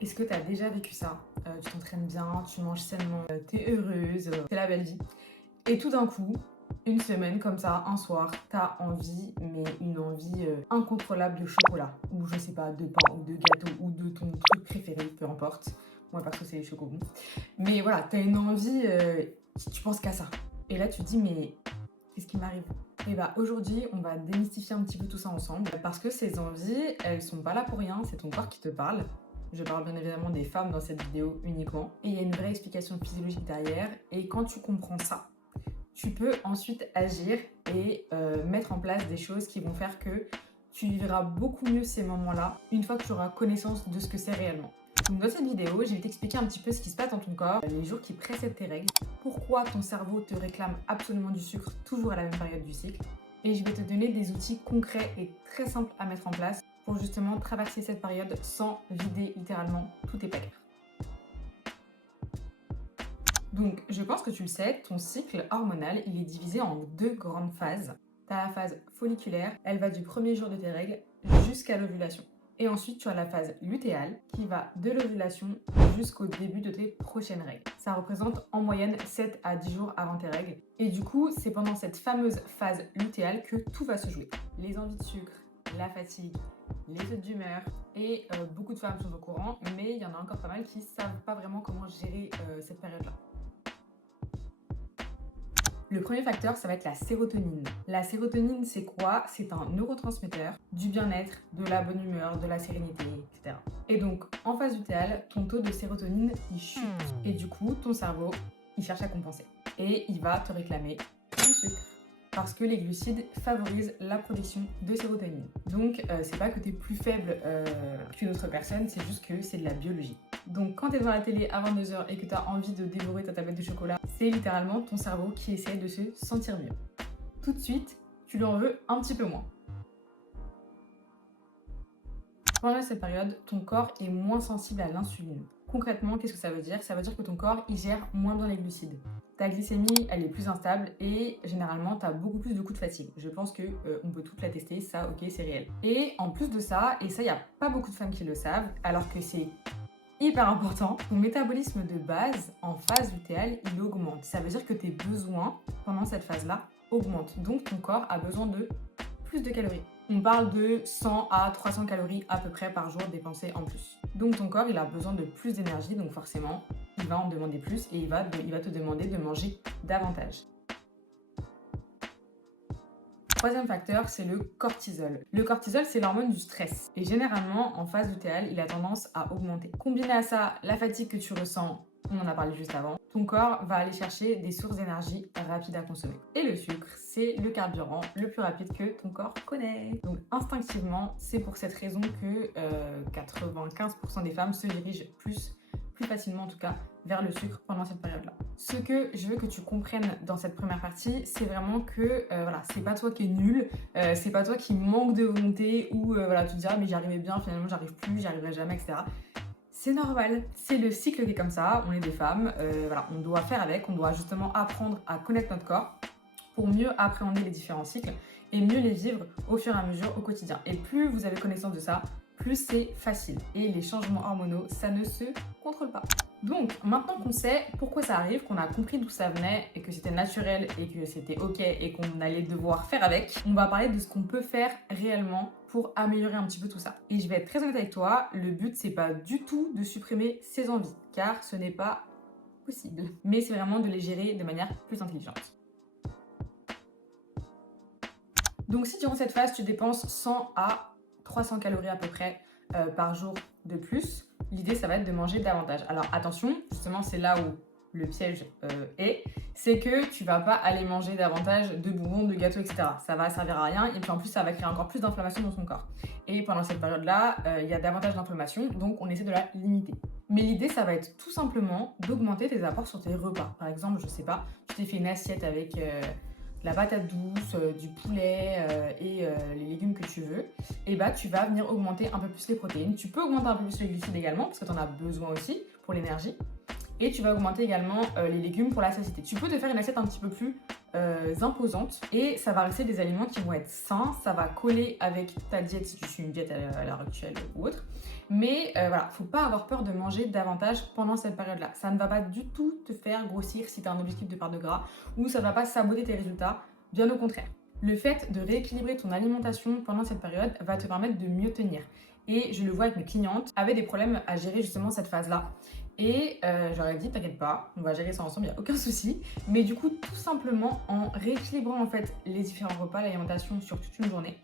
Est-ce que tu as déjà vécu ça? Tu t'entraînes bien, tu manges sainement, tu es heureuse, c'est la belle vie. Et tout d'un coup, une semaine comme ça, un soir, tu as envie, mais une envie incontrôlable de chocolat. Ou je sais pas, de pain, ou de gâteau, ou de ton truc préféré, peu importe. Moi perso c'est les chocobons. Mais voilà, tu as une envie, tu penses qu'à ça. Et là tu te dis mais qu'est-ce qui m'arrive? Et bah aujourd'hui on va démystifier un petit peu tout ça ensemble. Parce que ces envies, elles sont pas là pour rien, c'est ton corps qui te parle. Je parle bien évidemment des femmes dans cette vidéo uniquement. Et il y a une vraie explication physiologique derrière. Et quand tu comprends ça, tu peux ensuite agir et mettre en place des choses qui vont faire que tu vivras beaucoup mieux ces moments-là une fois que tu auras connaissance de ce que c'est réellement. Donc dans cette vidéo, je vais t'expliquer un petit peu ce qui se passe dans ton corps les jours qui précèdent tes règles, pourquoi ton cerveau te réclame absolument du sucre toujours à la même période du cycle, et je vais te donner des outils concrets et très simples à mettre en place pour justement traverser cette période sans vider littéralement tous tes placards. Donc, je pense que tu le sais, ton cycle hormonal, il est divisé en deux grandes phases. Tu as la phase folliculaire, elle va du premier jour de tes règles jusqu'à l'ovulation. Et ensuite, tu as la phase lutéale qui va de l'ovulation jusqu'au début de tes prochaines règles. Ça représente en moyenne 7 à 10 jours avant tes règles. Et du coup, c'est pendant cette fameuse phase lutéale que tout va se jouer. Les envies de sucre, la fatigue, les sautes d'humeur, et beaucoup de femmes sont au courant, mais il y en a encore pas mal qui ne savent pas vraiment comment gérer cette période-là. Le premier facteur, ça va être la sérotonine. La sérotonine, c'est quoi? C'est un neurotransmetteur du bien-être, de la bonne humeur, de la sérénité, etc. Et donc, en phase lutéale, ton taux de sérotonine, il chute. Et du coup, ton cerveau, il cherche à compenser. Et il va te réclamer du sucre. Parce que les glucides favorisent la production de sérotonine. Donc, c'est pas que tu es plus faible qu'une autre personne, c'est juste que c'est de la biologie. Donc, quand tu es devant la télé avant 2h et que tu as envie de dévorer ta tablette de chocolat, c'est littéralement ton cerveau qui essaie de se sentir mieux. Tout de suite, tu lui en veux un petit peu moins. Pendant cette période, ton corps est moins sensible à l'insuline. Concrètement, qu'est-ce que ça veut dire? Ça veut dire que ton corps, il gère moins bien les glucides. Ta glycémie, elle est plus instable et généralement, tu as beaucoup plus de coups de fatigue. Je pense que on peut toutes la tester, ça, ok, c'est réel. Et en plus de ça, et ça, il n'y a pas beaucoup de femmes qui le savent, alors que c'est hyper important, ton métabolisme de base en phase lutéale, il augmente. Ça veut dire que tes besoins pendant cette phase-là augmentent. Donc ton corps a besoin de plus de calories. On parle de 100 à 300 calories à peu près par jour dépensées en plus. Donc ton corps, il a besoin de plus d'énergie, donc forcément, il va en demander plus et il va te demander de manger davantage. Troisième facteur, c'est le cortisol. Le cortisol, c'est l'hormone du stress. Et généralement, en phase lutéale, il a tendance à augmenter. Combiné à ça, la fatigue que tu ressens, on en a parlé juste avant, ton corps va aller chercher des sources d'énergie rapides à consommer. Et le sucre, c'est le carburant le plus rapide que ton corps connaît. Donc instinctivement, c'est pour cette raison que 95% des femmes se dirigent plus facilement en tout cas, vers le sucre pendant cette période-là. Ce que je veux que tu comprennes dans cette première partie, c'est vraiment que voilà, c'est pas toi qui es nul, c'est pas toi qui manque de volonté ou voilà, tu te dis ah mais j'y arrivais bien, finalement j'arrive plus, j'y arriverai jamais, etc. C'est normal, c'est le cycle qui est comme ça, on est des femmes, voilà, on doit faire avec, on doit justement apprendre à connaître notre corps pour mieux appréhender les différents cycles et mieux les vivre au fur et à mesure au quotidien. Et plus vous avez connaissance de ça, plus c'est facile. Et les changements hormonaux, ça ne se contrôle pas. Donc, maintenant qu'on sait pourquoi ça arrive, qu'on a compris d'où ça venait et que c'était naturel et que c'était ok et qu'on allait devoir faire avec, on va parler de ce qu'on peut faire réellement pour améliorer un petit peu tout ça. Et je vais être très honnête avec toi, le but c'est pas du tout de supprimer ces envies, car ce n'est pas possible. Mais c'est vraiment de les gérer de manière plus intelligente. Donc si durant cette phase, tu dépenses 100 à 300 calories à peu près par jour de plus, l'idée, ça va être de manger davantage. Alors attention, justement, c'est là où le piège est, c'est que tu vas pas aller manger davantage de bonbons, de gâteaux, etc. Ça va servir à rien et puis en plus, ça va créer encore plus d'inflammation dans ton corps. Et pendant cette période-là, il y a davantage d'inflammation, donc on essaie de la limiter. Mais l'idée, ça va être tout simplement d'augmenter tes apports sur tes repas. Par exemple, je sais pas, tu t'es fait une assiette avec la patate douce, du poulet et les légumes que tu veux, et bah tu vas venir augmenter un peu plus les protéines. Tu peux augmenter un peu plus les glucides également, parce que tu en as besoin aussi pour l'énergie. Et tu vas augmenter également les légumes pour la satiété. Tu peux te faire une assiette un petit peu plus imposante et ça va rester des aliments qui vont être sains, ça va coller avec ta diète si tu suis une diète à l'heure actuelle ou autre. Mais voilà, faut pas avoir peur de manger davantage pendant cette période-là. Ça ne va pas du tout te faire grossir si tu as un objectif de perte de gras ou ça ne va pas saboter tes résultats, bien au contraire. Le fait de rééquilibrer ton alimentation pendant cette période va te permettre de mieux tenir. Et je le vois avec mes clientes, avaient des problèmes à gérer justement cette phase-là. Et j'aurais dit, t'inquiète pas, on va gérer ça ensemble, il n'y a aucun souci. Mais du coup, tout simplement en rééquilibrant en fait les différents repas, l'alimentation sur toute une journée,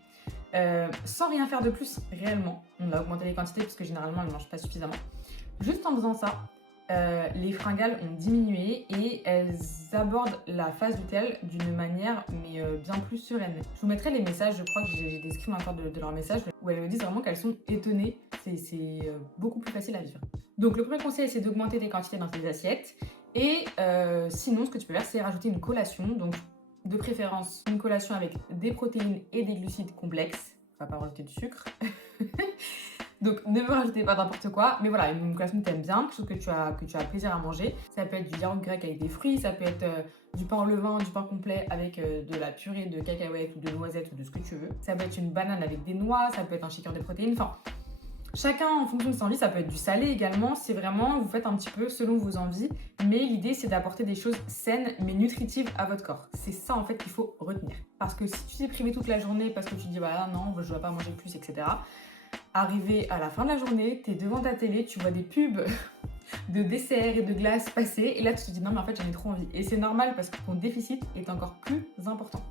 sans rien faire de plus réellement. On a augmenté les quantités parce que généralement elles ne mangent pas suffisamment. Juste en faisant ça, les fringales ont diminué et elles abordent la phase du TL d'une manière mais bien plus sereine. Je vous mettrai les messages, je crois que j'ai des screens encore de leurs messages où elles me disent vraiment qu'elles sont étonnées. C'est beaucoup plus facile à vivre. Donc le premier conseil c'est d'augmenter tes quantités dans tes assiettes et sinon ce que tu peux faire c'est rajouter une collation. Donc de préférence une collation avec des protéines et des glucides complexes. On va pas rajouter du sucre. Donc ne me rajoutez pas n'importe quoi, mais voilà, une collation que tu aimes bien, quelque chose que tu as plaisir à manger. Ça peut être du yaourt grec avec des fruits, ça peut être du pain au levain, du pain complet avec de la purée de cacahuètes ou de noisettes ou de ce que tu veux. Ça peut être une banane avec des noix, ça peut être un shaker de protéines, enfin chacun en fonction de ses envies, ça peut être du salé également, c'est vraiment, vous faites un petit peu selon vos envies, mais l'idée c'est d'apporter des choses saines mais nutritives à votre corps. C'est ça en fait qu'il faut retenir. Parce que si tu t'es privé toute la journée parce que tu dis bah non, je dois pas manger plus, etc. Arrivé à la fin de la journée, t'es devant ta télé, tu vois des pubs de desserts et de glaces passer, et là tu te dis non mais en fait j'en ai trop envie. Et c'est normal parce que ton déficit est encore plus important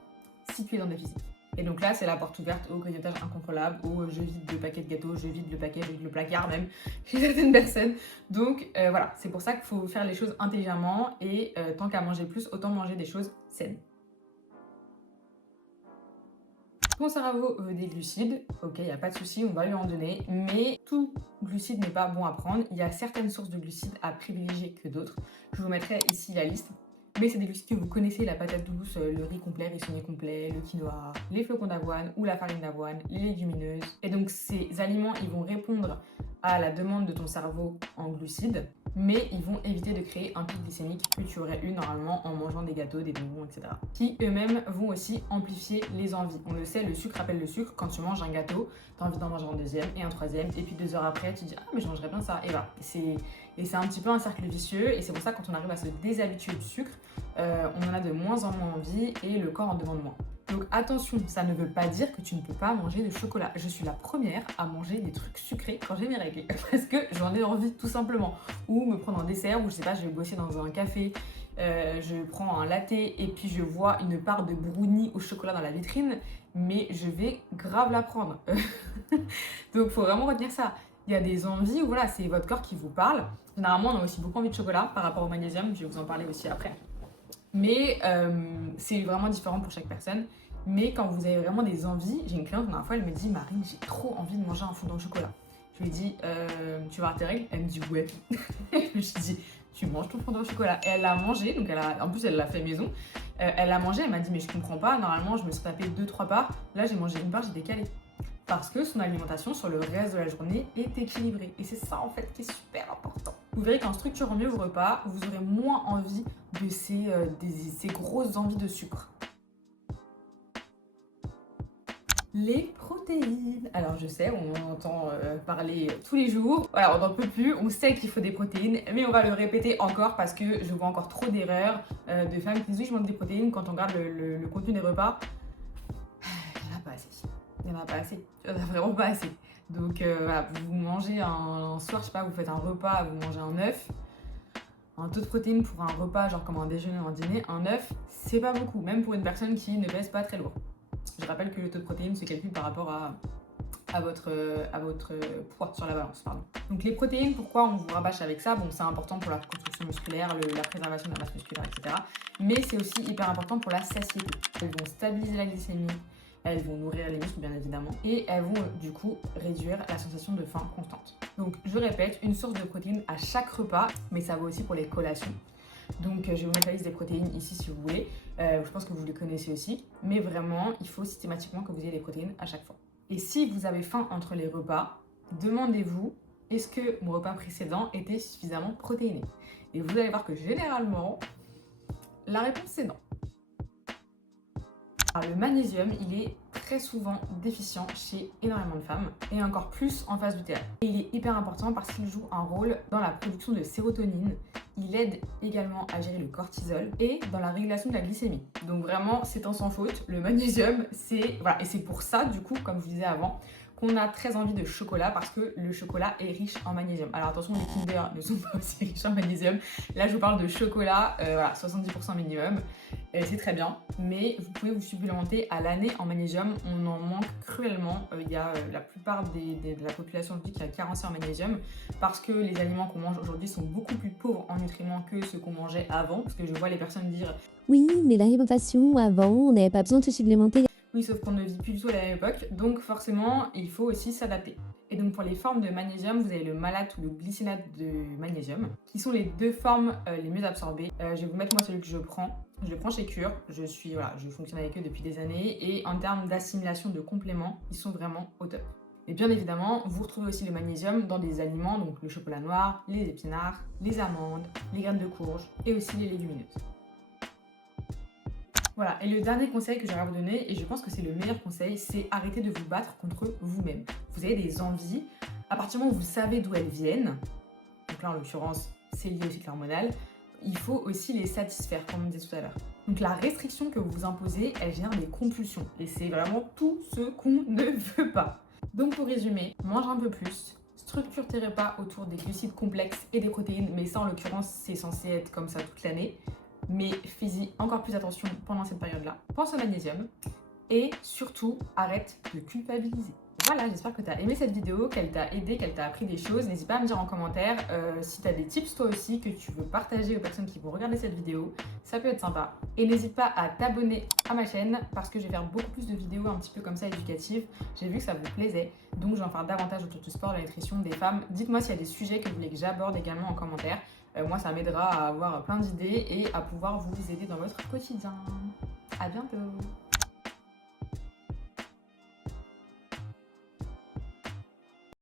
si tu es dans le déficit. Et donc là, c'est la porte ouverte au grignotage incontrôlable, au je vide le paquet de gâteaux, je vide le paquet, je vide le placard même, chez certaines personnes. Donc voilà, c'est pour ça qu'il faut faire les choses intelligemment et tant qu'à manger plus, autant manger des choses saines. Ton cerveau veut des glucides, ok, il n'y a pas de souci, on va lui en donner, mais tout glucide n'est pas bon à prendre. Il y a certaines sources de glucides à privilégier que d'autres. Je vous mettrai ici la liste. Mais c'est des glucides que vous connaissez, la patate douce, le riz complet, rissonnier complet, le quinoa, les flocons d'avoine ou la farine d'avoine, les légumineuses. Et donc ces aliments, ils vont répondre à la demande de ton cerveau en glucides, mais ils vont éviter de créer un pic glycémique que tu aurais eu normalement en mangeant des gâteaux, des bonbons, etc. Qui eux-mêmes vont aussi amplifier les envies. On le sait, le sucre appelle le sucre. Quand tu manges un gâteau, tu as envie d'en manger un deuxième et un troisième, et puis 2 heures après, tu dis ah mais je mangerais bien ça. Et voilà, c'est un petit peu un cercle vicieux, et c'est pour ça que quand on arrive à se déshabituer du sucre, on en a de moins en moins envie et le corps en demande moins. Donc attention, ça ne veut pas dire que tu ne peux pas manger de chocolat. Je suis la première à manger des trucs sucrés quand j'ai mes règles, parce que j'en ai envie tout simplement. Ou me prendre un dessert, ou je sais pas, je vais bosser dans un café, je prends un latte et puis je vois une part de brownie au chocolat dans la vitrine, mais je vais grave la prendre. Donc faut vraiment retenir ça. Il y a des envies où voilà, c'est votre corps qui vous parle. Généralement, on a aussi beaucoup envie de chocolat par rapport au magnésium, je vais vous en parler aussi après. Mais c'est vraiment différent pour chaque personne. Mais quand vous avez vraiment des envies, j'ai une cliente, la dernière fois, elle me dit Marine, j'ai trop envie de manger un fondant au chocolat. Je lui ai dit tu vas avoir tes règles? Elle me dit ouais. Je lui ai dit tu manges ton fondant au chocolat. Et elle l'a mangé, donc en plus elle l'a fait maison. Elle l'a mangé, elle m'a dit mais je comprends pas, normalement je me suis tapé 2-3 parts. Là j'ai mangé une part, j'ai décalé. Parce que son alimentation sur le reste de la journée est équilibrée. Et c'est ça en fait qui est super important. Vous verrez qu'en structurant mieux vos repas, vous aurez moins envie de ces grosses envies de sucre. Les protéines. Alors je sais, on en entend parler tous les jours. Voilà, on n'en peut plus, on sait qu'il faut des protéines, mais on va le répéter encore parce que je vois encore trop d'erreurs de femmes qui disent oui je manque des protéines quand on regarde le contenu des repas. Il n'y en a pas assez. Il n'y en a pas assez. Il n'y en a vraiment pas assez. Donc voilà, vous mangez un soir, je sais pas, vous faites un repas, vous mangez un œuf. Un taux de protéines pour un repas, genre comme un déjeuner ou un dîner, un œuf, c'est pas beaucoup, même pour une personne qui ne pèse pas très lourd. Je rappelle que le taux de protéines se calcule par rapport à votre poids sur la balance. Pardon. Donc les protéines, pourquoi on vous rabâche avec ça? Bon, c'est important pour la construction musculaire, la préservation de la masse musculaire, etc. Mais c'est aussi hyper important pour la satiété. Elles vont stabiliser la glycémie, elles vont nourrir les muscles bien évidemment, et elles vont du coup réduire la sensation de faim constante. Donc je répète, une source de protéines à chaque repas, mais ça vaut aussi pour les collations. Donc je vais vous mettre la liste des protéines ici si vous voulez, je pense que vous les connaissez aussi, mais vraiment il faut systématiquement que vous ayez des protéines à chaque fois. Et si vous avez faim entre les repas, demandez-vous, est-ce que mon repas précédent était suffisamment protéiné? Et vous allez voir que généralement, la réponse c'est non. Alors, le magnésium, il est très souvent déficient chez énormément de femmes et encore plus en phase lutéale. Et il est hyper important parce qu'il joue un rôle dans la production de sérotonine. Il aide également à gérer le cortisol et dans la régulation de la glycémie. Donc vraiment, c'est un sans faute. Le magnésium, c'est... Voilà, et c'est pour ça, du coup, comme je vous disais avant, qu'on a très envie de chocolat parce que le chocolat est riche en magnésium. Alors attention, les Kinder ne sont pas aussi riches en magnésium. Là, je vous parle de chocolat, voilà, 70% minimum. C'est très bien, mais vous pouvez vous supplémenter à l'année en magnésium. On en manque cruellement. Il y a la plupart de la population qui a carencé en magnésium parce que les aliments qu'on mange aujourd'hui sont beaucoup plus pauvres en nutriments que ceux qu'on mangeait avant. Parce que je vois les personnes dire Oui, mais l'alimentation, avant, on n'avait pas besoin de se supplémenter. oui, sauf qu'on ne vit plus du tout à la même époque, donc forcément, il faut aussi s'adapter. Et donc pour les formes de magnésium, vous avez le malate ou le glycinate de magnésium, qui sont les deux formes les mieux absorbées. Je vais vous mettre moi celui que je prends. Je le prends chez Cure, je fonctionne avec eux depuis des années, et en termes d'assimilation de compléments, ils sont vraiment au top. Et bien évidemment, vous retrouvez aussi le magnésium dans des aliments, donc le chocolat noir, les épinards, les amandes, les graines de courge et aussi les légumineuses. Voilà, et le dernier conseil que j'aurais à vous donner, et je pense que c'est le meilleur conseil, c'est arrêter de vous battre contre vous-même. Vous avez des envies, à partir du moment où vous savez d'où elles viennent, donc là en l'occurrence c'est lié au cycle hormonal, il faut aussi les satisfaire, comme on disait tout à l'heure. Donc la restriction que vous vous imposez, elle génère des compulsions, et c'est vraiment tout ce qu'on ne veut pas. Donc pour résumer, mange un peu plus, structure tes repas autour des glucides complexes et des protéines, mais ça en l'occurrence c'est censé être comme ça toute l'année. Mais fais-y encore plus attention pendant cette période-là. Pense au magnésium et surtout, arrête de culpabiliser. Voilà, j'espère que tu as aimé cette vidéo, qu'elle t'a aidé, qu'elle t'a appris des choses. N'hésite pas à me dire en commentaire si tu as des tips toi aussi que tu veux partager aux personnes qui vont regarder cette vidéo. Ça peut être sympa. Et n'hésite pas à t'abonner à ma chaîne parce que je vais faire beaucoup plus de vidéos un petit peu comme ça éducatives. J'ai vu que ça vous plaisait, donc je vais en faire davantage autour du sport, de la nutrition, des femmes. Dites-moi s'il y a des sujets que vous voulez que j'aborde également en commentaire. Moi, ça m'aidera à avoir plein d'idées et à pouvoir vous aider dans votre quotidien. À bientôt!